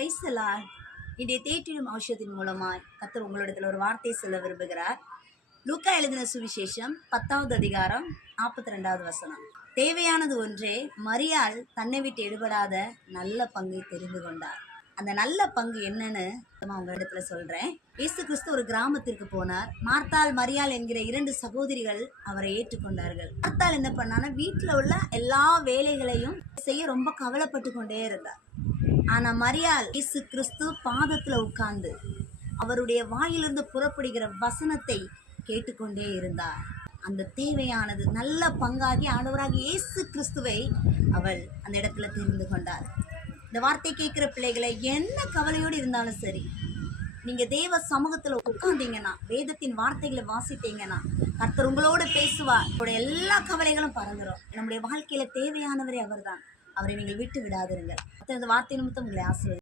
Praise the Lord. இன்றைய தேற்றிடும் ஔஷத்தின் மூலமாய் கர்த்தர் உங்களிடத்தில் ஒரு வார்த்தை சொல்ல விரும்புகிறார். லூக்கா எழுதின சுவிசேஷம் 10வது அதிகாரம் 42வது வசனம். தேவையானது ஒன்றே, மரியாள் தன்னை விட்டு எடுபடாத நல்ல பங்கை தெரிந்து கொண்டார். அந்த நல்ல பங்கு என்னன்னு உங்க இடத்துல சொல்றேன். இயேசு கிறிஸ்து ஒரு கிராமத்திற்கு போனார். மார்த்தாள், மரியாள் என்கிற 2 சகோதரிகள் அவரை ஏற்றுக்கொண்டார்கள். மார்த்தாள் என்ன பண்ணான்னா, வீட்டுல உள்ள எல்லா வேலைகளையும் செய்ய ரொம்ப கவலைப்பட்டு கொண்டே இருந்தார். ஆனா மரியாள் இயேசு கிறிஸ்து பாதத்துல உட்கார்ந்து அவருடைய வாயிலிருந்து புறப்படுகிற வசனத்தை கேட்டுக்கொண்டே இருந்தார். அந்த தேவையானது நல்ல பங்காகி ஆண்டவராக இயேசு கிறிஸ்துவை அவள் அந்த இடத்துல தெரிந்து கொண்டார். இந்த வார்த்தை கேட்கிற பிள்ளைகளை, என்ன கவலையோடு இருந்தாலும் சரி, நீங்க தேவ சமூகத்துல உட்கார்ந்தீங்கன்னா, வேதத்தின் வார்த்தைகளை வாசித்தீங்கன்னா, கர்த்தர் உங்களோடு பேசுவார். உங்களுடைய எல்லா கவலைகளும் பறந்துடும். நம்முடைய வாழ்க்கையில தேவையானவரே அவர்தான். அவரை நீங்கள் விட்டு விடாதிருங்கள். வார்த்தை நிமித்தம் உங்களை ஆசீர்வதிப்பார்.